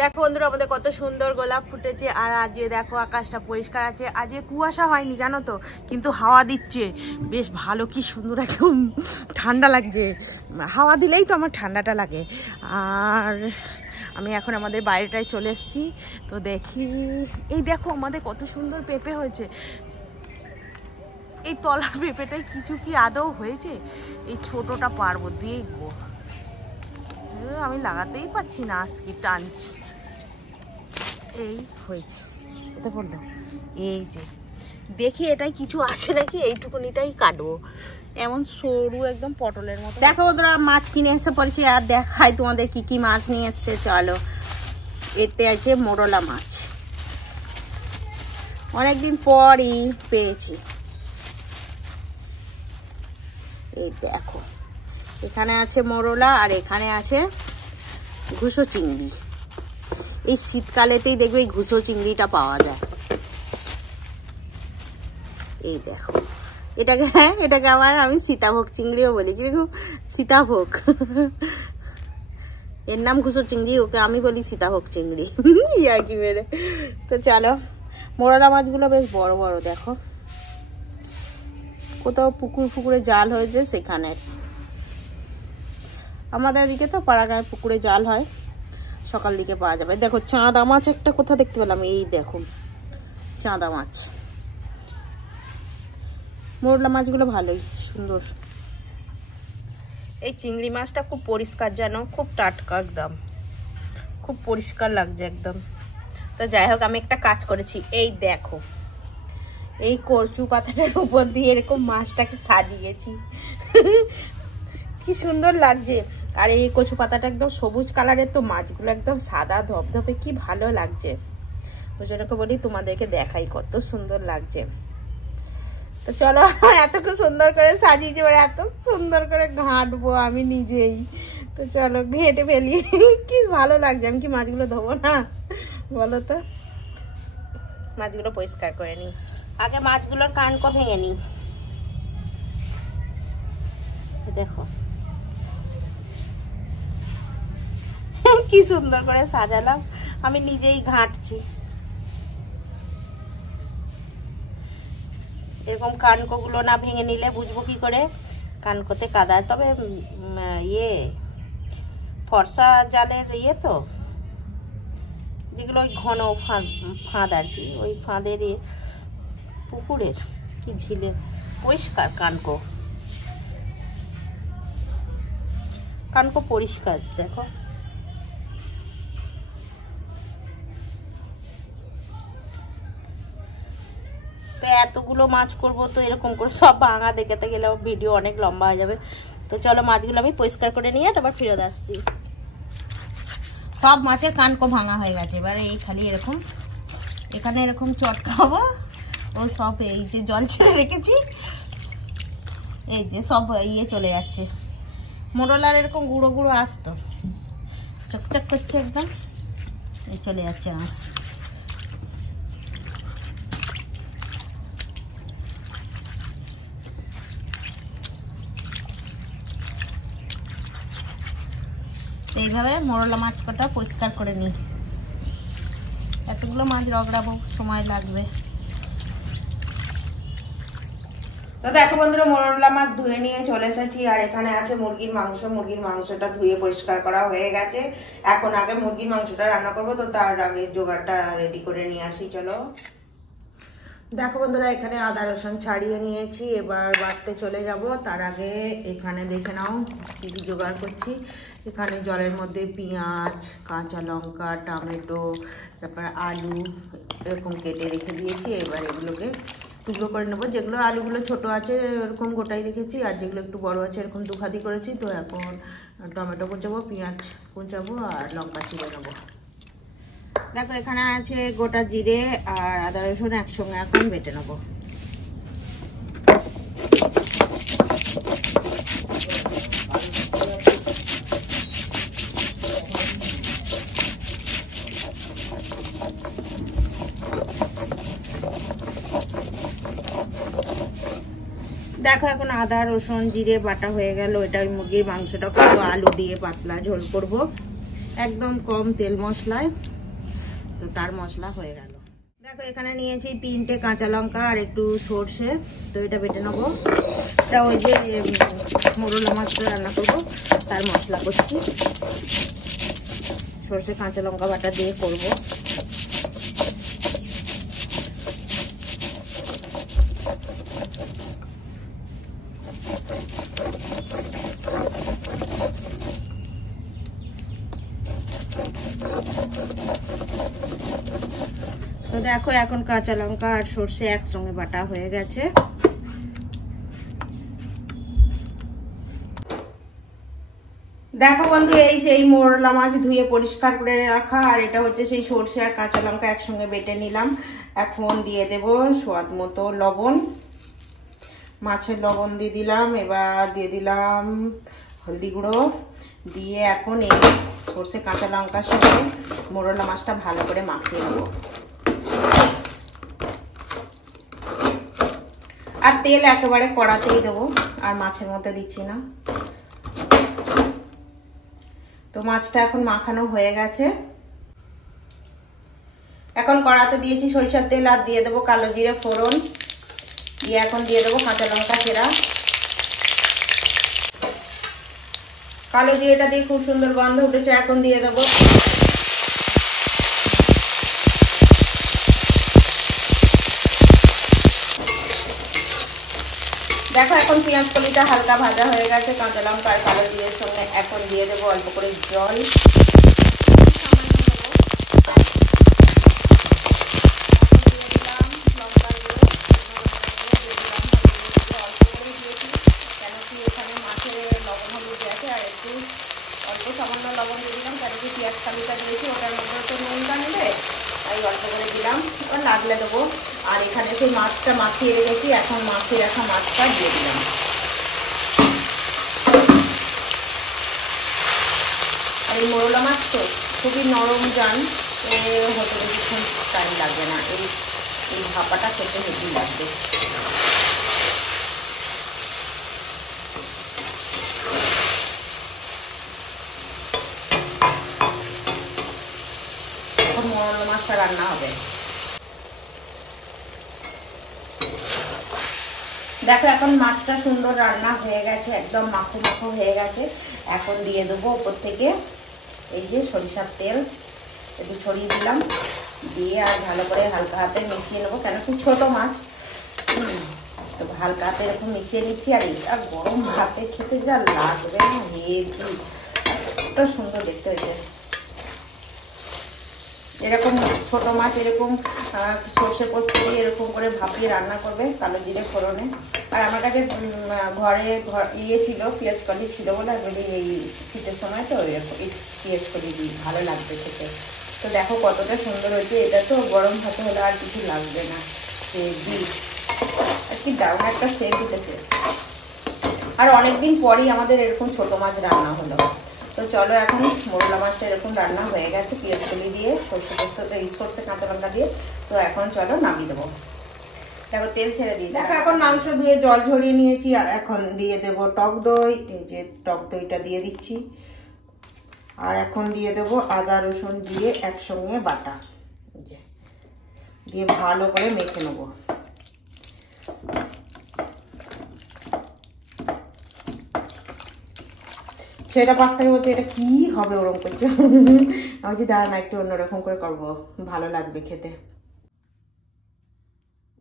দেখো বন্ধুরা আমাদের কত সুন্দর গোলাপ ফুটেছে। আর আজকে দেখো আকাশটা পরিষ্কার আছে, আজকে কুয়াশা হয়নি জানো তো, কিন্তু হাওয়া দিচ্ছে বেশ ভালো, কি সুন্দর, একদম ঠান্ডা লাগছে। হাওয়া দিলেই তো আমার ঠান্ডাটা লাগে। আর আমি এখন আমাদের বাইরেটায় চলে এসেছি, তো দেখি এই দেখো আমাদের কত সুন্দর পেঁপে হয়েছে। এই তলার পেঁপেটাই কিছু কি আদৌ হয়েছে? এই ছোটটা পারবো দেখবো, আমি লাগাতেই পাচ্ছি না, আজকে টানছি। এই হয়েছে, দেখো না, এই যে দেখি এটাই কিছু আসে নাকি, এইটুকুনিটাই কাটবো। এমন সরু একদম পটলের মতো। দেখো ওরা মাছ কিনে এসে পড়েছি, আর দেখাই তোমাদের কি কি মাছ নিয়ে এসছে। চলো, এতে আছে মোরলা মাছ, অনেকদিন পরই পেয়েছি। এই দেখো এখানে আছে মোরলা, আর এখানে আছে ঘুষো চিংড়ি। এই শীতকালেতেই দেখবে এই ঘুষো চিংড়িটা পাওয়া যায়। এই দেখো এটাকে, হ্যাঁ এটাকে আবার আমি সীতাভোগ চিংড়িও বলি, কিরকম সীতাভোগ, এর নাম ঘুষো চিংড়ি, ওকে আমি বলি সীতাভোগ চিংড়ি, আর কি বেড়ে। তো চলো, মোরলা মাছগুলো বেশ বড় বড়, দেখো কোথাও পুকুরে জাল হয়েছে সেখানে। আমাদের এদিকে তো পাড়াগাঁয়ে পুকুরে জাল হয়, সকাল দিকে পাওয়া যাবে। দেখো চাঁদা মাছ একটা কোথা দেখতে পেলাম, এই দেখো চাঁদা মাছ। মোরলা মাছগুলো ভালোই সুন্দর। এই চিংড়ি মাছটা খুব পরিষ্কার জানো, খুব টাটকা, একদম খুব পরিষ্কার লাগছে একদম। তো যাই হোক, আমি একটা কাজ করেছি, এই দেখো এই কচু পাতাটার উপর দিয়ে এরকম মাছটাকে সাজিয়েছি, কি সুন্দর লাগছে। আর এই কচু পাতাটা একদম সবুজ কালারের, তো মাছগুলো একদম সাদা ধপধপে, কি ভালো লাগছে। ওই জন্য বলি তোমাদেরকে দেখাই কত সুন্দর লাগছে। তো চলো, এত সুন্দর করে সাজিয়েছি, এবার এত সুন্দর করে ঘাঁটবো আমি নিজেই। তো চলো ঘেঁটে ফেলি, কি ভালো লাগছে। আমি কি মাছগুলো ধোবো না বলো তো? মাছগুলো পরিষ্কার করে নিই আগে, মাছগুলোর কানকো ভেঙে নিই। দেখো কি সুন্দর করে সাজালাম, আমি নিজেই ঘাঁটছি। এরকম কানকোগুলো না ভেঙে নিলে বুঝবো কি করে কানকোতে কাদা। তবে ইয়ে ফর্সা জালের ইয়ে তো, যেগুলো ওই ঘন ফাঁদ আর কি, ওই ফাঁদের পুকুরের কি ঝিলে পরিষ্কার কানকো পরিষ্কার। দেখো তো এতগুলো মাছ করব, তো এরকম করে সব ভাঙা দেখাতে গেলে ভিডিও অনেক লম্বা হয়ে যাবে। তো চলো মাছগুলো আমি পরিষ্কার করে নিয়ে তারপর ফেরত আসছি। সব মাছের কানকো ভাঙা হয়ে গেছে, এবারে এই খালি এরকম এখানে এরকম চটকাবো। ও সব এই যে জল ছেড়ে রেখেছি, এই যে সব ইয়ে চলে যাচ্ছে। মোরলার এরকম গুঁড়ো গুঁড়ো আসতো, চকচক করছে একদম, এই চলে যাচ্ছে আঁশ। এইভাবে মোরলা মাছ কটা পরিষ্কার করে নিই। এতগুলো মাছ রগড়াবো, সময় লাগবে। তো দেখো বন্ধুরা, মোরলা মাছ ধুয়ে নিয়ে চলে এসেছি। আর এখানে আছে মুরগির মাংস, মুরগির মাংসটা ধুয়ে পরিষ্কার করা হয়ে গেছে। এখন আগে মুরগির মাংসটা রান্না করবো, তো তার আগে জোগাড়টা রেডি করে নিয়ে আসি। চলো দেখো বন্ধুরা, এখানে আদা রসুন ছাড়িয়ে নিয়েছি, এবার বাটতে চলে যাব। তার আগে এখানে দেখে নাও কি কি জোগাড় করছি। এখানে জলের মধ্যে পেঁয়াজ, কাঁচা লঙ্কা, টমেটো, তারপর আলু এরকম কেটে রেখে দিয়েছি। এবার এগুলোকে টুকরো করে নেবো। যেগুলো আলুগুলো ছোট আছে এরকম গোটাই রেখেছি, আর যেগুলো একটু বড় আছে এরকম দুখাদি করেছি। তো এখন টমেটো কুচাবো, পেঁয়াজ কুচাবো, আর লঙ্কা চিড়ে নেবো। দেখো এখানে আছে গোটা জিরে আর আদা রসুন একসঙ্গে এখন বেটে নেবো। দেখো এখন আদা রসুন জিরে বাটা হয়ে গেল। এটা ওই মুরগির মাংসটা করবো, আলু দিয়ে পাতলা ঝোল করব। একদম কম তেল মশলায়, তো তার মশলা হয়ে গেল। দেখো এখানে নিয়েছি 3টে কাঁচা লঙ্কা আর একটু সর্ষে, তো এটা বেটে নেবো। এটা ওই যে মোরলা মাছটা রান্না করবো তার মশলা করছি, সর্ষে কাঁচা লঙ্কা বাটা দিয়ে করবো। তো দেখো এখন কাঁচা লঙ্কা আর সর্ষে একসঙ্গে বাটা হয়ে গেছে। দেখো বন্ধু, এই সেই মোরলা মাছ ধুয়ে পরিষ্কার করে রাখা, আর এটা হচ্ছে সেই সর্ষে আর কাঁচা লঙ্কা একসঙ্গে বেটে নিলাম। এখন দিয়ে দেব স্বাদ মতো লবণ, মাছের লবণ দিয়ে দিলাম। এবার দিয়ে দিলাম হলদি গুঁড়ো দিয়ে এখন এই সর্ষে কাঁচা লঙ্কার সাথে মোরলা মাছটা ভালো করে মাখিয়ে নেব। আর তেল একেবারে কড়াতেই দেবো, আর মাছের মধ্যে দিচ্ছি না। তো মাছটা এখন মাখানো হয়ে গেছে। এখন কড়াতে দিয়েছি সরিষার তেল, আর দিয়ে দেবো কালো জিরে ফোড়ন দিয়ে এখন দিয়ে দেবো কাঁচা লঙ্কা চেরা। কালো জিরেটা দিয়ে খুব সুন্দর গন্ধ উঠেছে, এখন দিয়ে দেবো দেখো এখন পেঁয়াজ কলিটা হালকা ভাজা হয়ে গেছে কাঁচা লঙ্কা আর কালো জিরের সঙ্গে। এখন দিয়ে দেবো অল্প করে জল, সামান্য লবণ দিয়ে দিলাম, কেন কি পেঁয়াজ কালিটা দিয়েছি ওটার মধ্যে তো নুনটা নেবে, তাই অল্প করে দিলাম। এবার লাগলে দেবো। আর এখানে সেই মাছটা মাখিয়ে রেখেছি, এখন মাখিয়ে রাখা মাছটা দিয়ে দিলাম। আর এই মোরলা মাছ তো খুবই নরম জান, হতে বেশিক্ষণ টাইম লাগবে না, এই ভাপাটা খেতে হেভি লাগবে। মোরলা মাছটা রান্না হবে। দেখো এখন মাছটা সুন্দর রান্না হয়ে গেছে, একদম মাখো মাখো হয়ে গেছে। এখন দিয়ে দেবো উপর থেকে এই যে সরিষার তেল, একটু ছড়িয়ে দিলাম, দিয়ে আর ভালো করে হালকা হাতে মিশিয়ে নেবো, কেন কি ছোট মাছ, তো হালকা হাতে এরকম মিশিয়ে নিচ্ছি। আর এটা গরম ভাতে খেতে যা লাগবে না, হেভি এতটা সুন্দর দেখতে হয়েছে। এরকম ছোট মাছ এরকম সর্ষে পোস্ত দিয়ে এরকম করে ভাপিয়ে রান্না করবে কালো জিরে ফোড়নে। আর আমার কাছে ঘরে ছিল পেঁয়াজ কলি ছিল বলে আমি এই শীতের সময় তো এই পেঁয়াজ কলি দিই, ভালো লাগবে খেতে। তো দেখো কতটা সুন্দর হয়েছে, এটা তো গরম ভাতে হলে আর কিছু লাগবে না, সে দিই আর কি দারুণ একটা সেন্ট উঠেছে। আর অনেকদিন পরেই আমাদের এরকম ছোট মাছ রান্না হলো। তো চলো এখন মোরলা মাছটা এরকম রান্না হয়ে গেছে পেঁয়াজ কলি দিয়ে, সর্ষে পোস্ত এই সর্ষে কাঁচা লঙ্কা দিয়ে। তো এখন চলো নামিয়ে দেবো। দেখো তেল ছেড়ে দিই। দেখো এখন মাংস ধুয়ে জল ঝরিয়ে নিয়েছি, আর এখন দিয়ে দেবো টক দই, এই যে টক দইটা দিয়ে দিচ্ছি। আর এখন দিয়ে দেবো আদা রসুন দিয়ে একসঙ্গে বাটা, দিয়ে ভালো করে মেখে নেবো। সেটা পাশ থেকে বলতে এটা কি হবে ওরকম করছে, আমি বলছি দাঁড়া না একটু অন্যরকম করে করবো, ভালো লাগবে খেতে।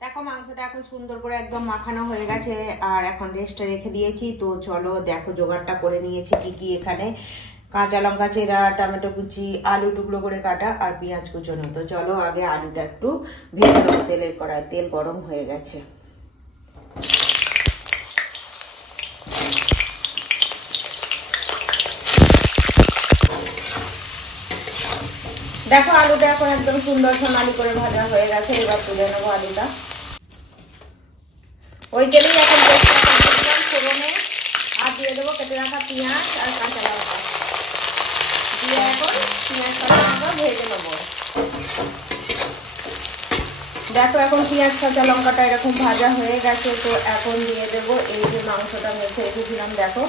দেখো মাংসটা এখন সুন্দর করে একদম মাখানো হয়ে গেছে, আর এখন রেস্টে রেখে দিয়েছি। তো চলো দেখো জোগাড়টা করে নিয়েছি কি কি। এখানে কাঁচা লঙ্কা চেরা, টমেটো কুচি, আলু টুকরো করে কাটা আর পেঁয়াজ কুচোনো। তো চলো আগে আলুটা একটু ভেজে নেবো তেলের কড়ায়, তেল গরম হয়ে গেছে। দেখো আলুটা এখন একদম সুন্দর সোনালি করে ভাজা হয়ে গেছে, এবার তুলে নেবো আলুটা। ওই তেলেই এখন ফোড়নে আর দিয়ে দেবো কেটে রাখা পেঁয়াজ আর কাঁচা লঙ্কা দিয়ে এখন পেঁয়াজ কাঁচা লঙ্কা ভেজে নেবো। দেখো এখন পেঁয়াজ কাঁচা লঙ্কাটা এরকম ভাজা হয়ে গেছে। তো এখন দিয়ে দেবো এই যে মাংসটা মেখে রেখেছিলাম, দেখো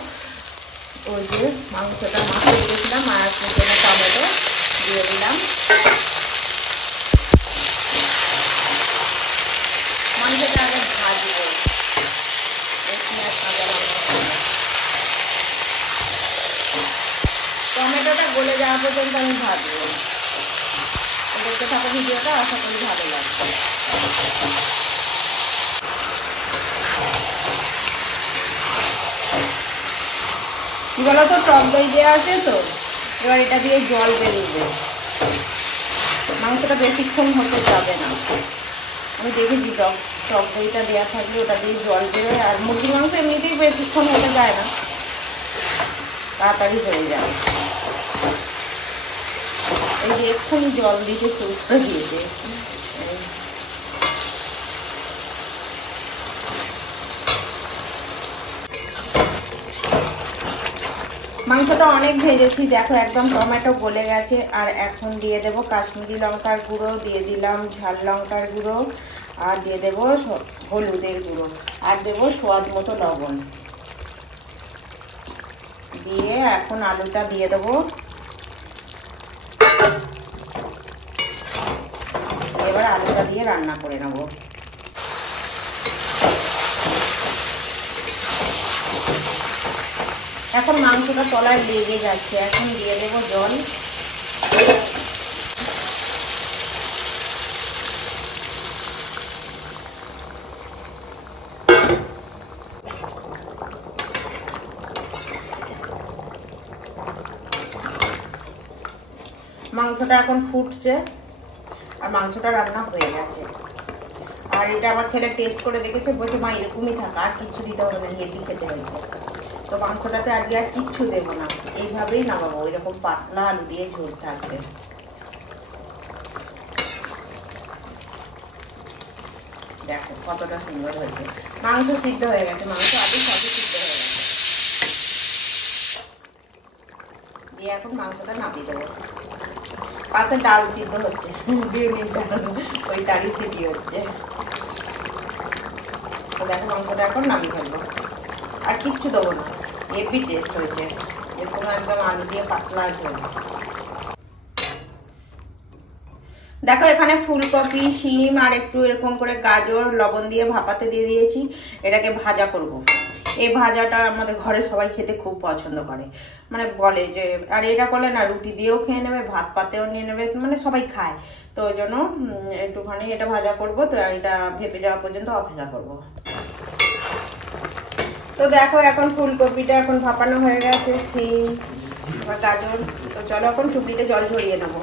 ওই যে মাংসটা মাখিয়ে রেখেছিলাম, আর টমেটো গলে যাওয়া পর্যন্ত আমি ভাজবো। দেখতে থাকো ভিডিওটা, আশা করি ভালো লাগবে। কি বলতো, টক দই দেওয়া আছে তো, এবার এটা দিয়ে জল বেরোবে, মাংসটা বেশিক্ষণ হতে যাবে না। আমি দেখেছি টক দইটা দেওয়া থাকলে ওটা দিয়ে জল বেরোয়, আর মুরগির মাংস এমনিতেই বেশিক্ষণ হতে যায় না, তাড়াতাড়ি হয়ে যায়। এই যে এক্ষুনি জল দিতে শুরু করে দিয়েছে। মাংসটা অনেক ভেজেছি, দেখো একদম টমেটো গলে গেছে। আর এখন দিয়ে দেবো কাশ্মীরি লঙ্কার গুঁড়ো, দিয়ে দিলাম ঝাল লঙ্কার গুঁড়ো, আর দিয়ে দেবো হলুদের গুঁড়ো, আর দেবো স্বাদ মতো লবণ। দিয়ে এখন আলুটা দিয়ে দেবো। এবার আলুটা দিয়ে রান্না করে নেবো। এখন মাংসটা তলায় লেগে যাচ্ছে, এখন দিয়ে দেবো জল। মাংসটা এখন ফুটছে, আর মাংসটা রান্না হয়ে গেছে। আর এটা আমার ছেলে টেস্ট করে দেখেছে, বলছে মা এরকমই থাকা, আর কিচ্ছু দিতে হবে না, হেঁটি খেতে হয়েছে। তো মাংসটাতে আজকে আর কিচ্ছু দেবো না, এইভাবেই নামাবো, এরকম পাতলা আলু দিয়ে ঝোল থাকবে। দেখো কতটা সুন্দর হয়েছে, মাংস সিদ্ধ হয়ে গেছে, মাংস আলু সবই সিদ্ধ হয়ে গেছে। দিয়ে এখন মাংসটা নামিয়ে দেবো। পাশে ডাল সিদ্ধ হচ্ছে, ওই তারই সিটি হচ্ছে। তো দেখো মাংসটা এখন নামিয়ে ফেলবো, আর কিচ্ছু দেবো না, হেভি টেস্ট হয়েছে, এরকম একদম আলু দিয়ে পাতলা ঝোল। দেখো এখানে ফুলকপি, শিম আর একটু এরকম করে গাজর লবণ দিয়ে ভাপাতে দিয়ে দিয়েছি, এটাকে ভাজা করব। এই ভাজাটা আমাদের ঘরে সবাই খেতে খুব পছন্দ করে, মানে বলে যে, আর এটা করলে না রুটি দিয়েও খেয়ে নেবে, ভাত পাতেও নিয়ে নেবে, মানে সবাই খায়। তো ওই জন্য একটুখানি এটা ভাজা করব। তো এটা ভেপে যাওয়া পর্যন্ত অপেক্ষা করব। তো দেখো এখন ফুলকপিটা এখন ভাপানো হয়ে গেছে, শিম আর গাজর। তো চলো এখন চুপড়িতে জল ঝরিয়ে নেবো।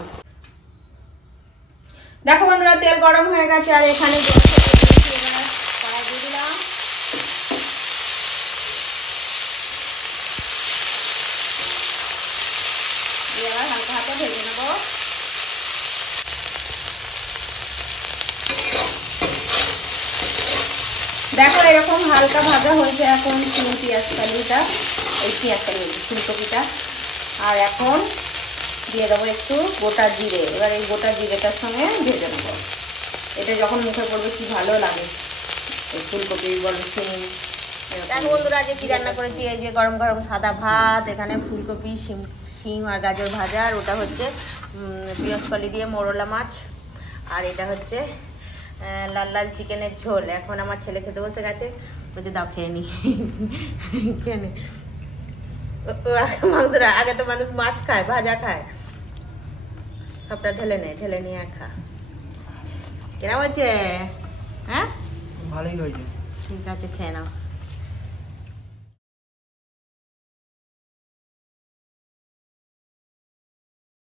দেখো বন্ধুরা তেল গরম হয়ে গেছে, আর এখানে কড়াই দিয়ে দিলাম। এবার হালকা হালকা ভেজে নেব। দেখো এরকম হালকা ভাজা হয়েছে। এখন পেঁয়াজকালিটা, এই পেঁয়াজকালি ফুলকপিটা, আর এখন দিয়ে দেবো একটু গোটা জিরে। এবার এই গোটা জিরেটার সঙ্গে ভেজে নেবো। এটা যখন মুখে পড়বে কি ভালো লাগে, এই ফুলকপি বল শিম। দেখো বন্ধুরা আজকে কি রান্না করেছি, এই যে গরম গরম সাদা ভাত, এখানে ফুলকপি, শিম আর গাজর ভাজা, আর ওটা হচ্ছে পেঁয়াজকলি দিয়ে মোরলা মাছ, আর এটা হচ্ছে লাল লাল চিকেনের ঝোল। এখন আমার ছেলে খেতে বসে গেছে, বলছে দাও খেয়ে নি। কেন মাংসটা, আগে তো মানুষ মাছ খায়, ভাজা খায়, সবটা ঢেলে নিয়ে খা। কেনা বলছে? হ্যাঁ ভালোই হয়েছে, ঠিক আছে খেয়ে নাও।